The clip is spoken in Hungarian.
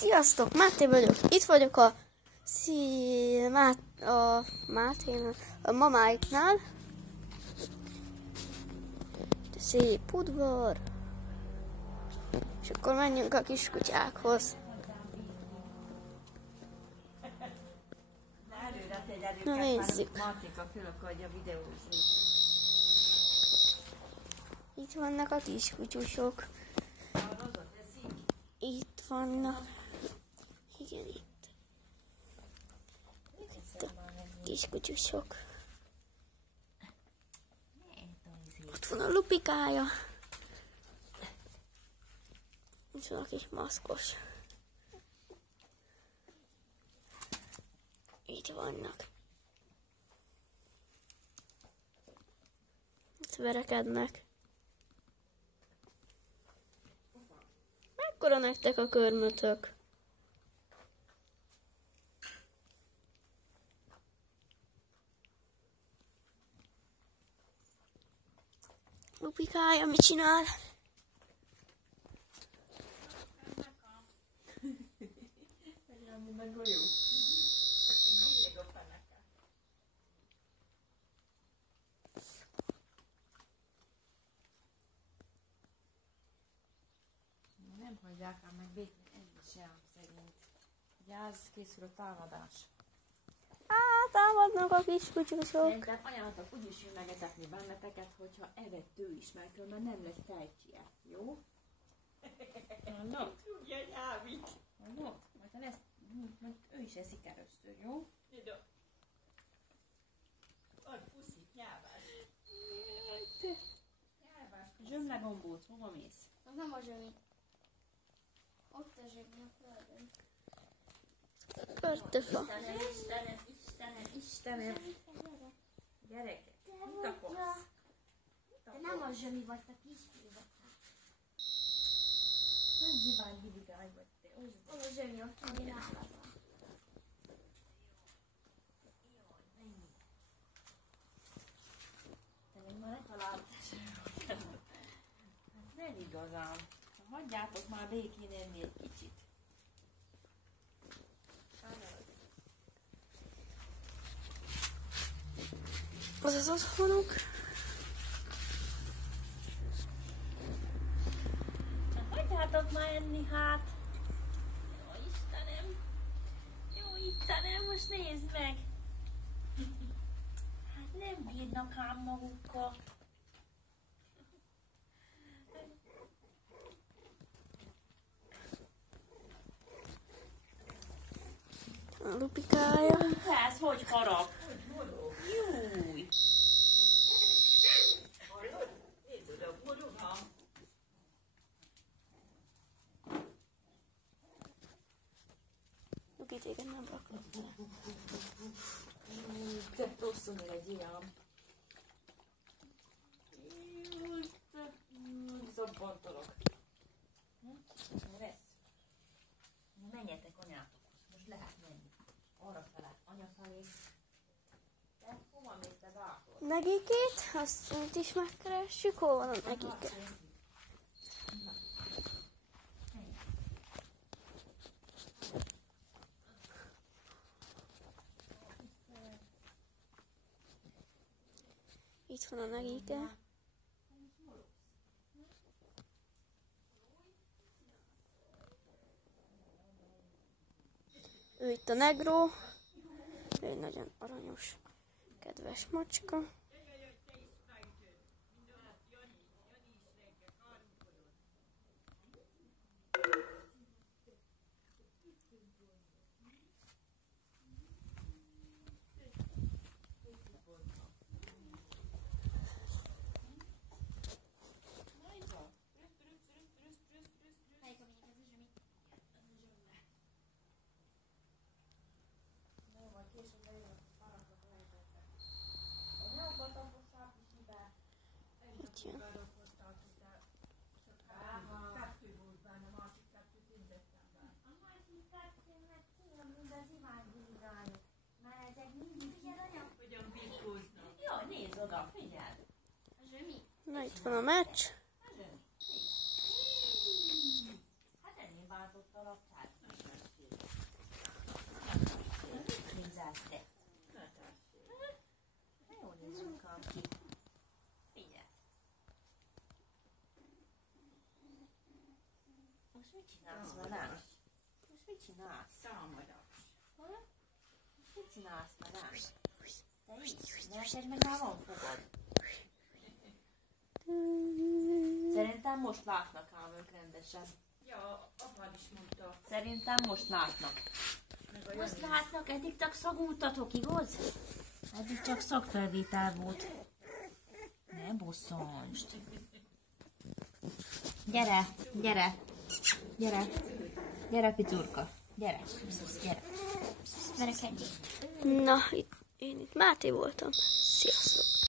Sziasztok, Máté vagyok. Itt vagyok a mamáiknál. Szép udvar. És akkor menjünk a kiskutyákhoz. Na nézzük. Itt vannak a kiskutyusok. Itt vannak. Igen, itt. Itt a kiskutyusok. Ott van a Lupikája. Itt van a kis maszkos. Itt vannak. Itt verekednek. Mekkora nektek a körmötök? Lupikája mit csinál? Nem hagyják ám meg békén egyik sem szerint. Ugye az készül a támadás. Támadnak a kiskutyusok. Szerintem anyátok úgy is jön megetetni benneteket, hogyha evető is, mert különben nem lesz tejtsie. Jó? Hallod? Tudja, hogy elvitt. Hallod? Majd ő is eszik először, jó? Tudom. Adj puszit, nyelvás. Nyelvás. Zsömlegombóc, hova mész? Az nem a zsömi. Ott a zsömi a földön. Körtöfa. Istenem. Gyerekek, mit akarsz? De nem a zsömi vagy, te kisfiú vagy. Nem zsivány hidigány vagy te. Az a zsömi, ott van nálad. Te még már ne találtál. Hát nem igazán. Hagyjátok már békén enni egy kicsit. Az az otthonuk. Hagyjátok már enni, hát! Jó Istenem! Jó Istenem, most nézd meg! Hát nem bírnak ám magukkal. A Lupikája. Ez hogy harap? Júj! Nézd oda, borulha. Lupi, téged nem raklak bele. Te rosszul legyél ám. Zabbantolok. Vesz. Menjetek anyátokhoz. Most lehet menni. Arra fele, anya felé. Te hova mész te bátor? Negikét, azt itt is megkeressük. Hol van a negike? Itt van a negike. Ő itt a negró. Ő egy nagyon aranyos, kedves macska. Itt jön. Kettő volt benne, másik kettőt én tettem be. A másik kettőnek tudom, mint az imádbírány. Mert ezek mindig figyel anya. Hogyan birkóznak. Jó, nézd oda, figyeld. A zsömi. Na, itt van a meccs. Hát ennél váltotta talaptál. Nézálsz te. Na jól nézzünk ki. Figyelj. Most mit csinálsz velem? Most mit csinálsz? Támadás. Most mit csinálsz velem? Te is? Neked meg már van fogad. Szerintem most látnak ám ők rendesen. Ja, apád is mondta. Szerintem most látnak. Meg a Most Jani. látnak, eddig csak szagútatok, igaz? Eddig csak szagfelvétel volt. Ne bosszanst. Gyere, gyere, gyere, gyere, picurka, gyere, gyere. Verekedjél. Na, én itt Máté voltam.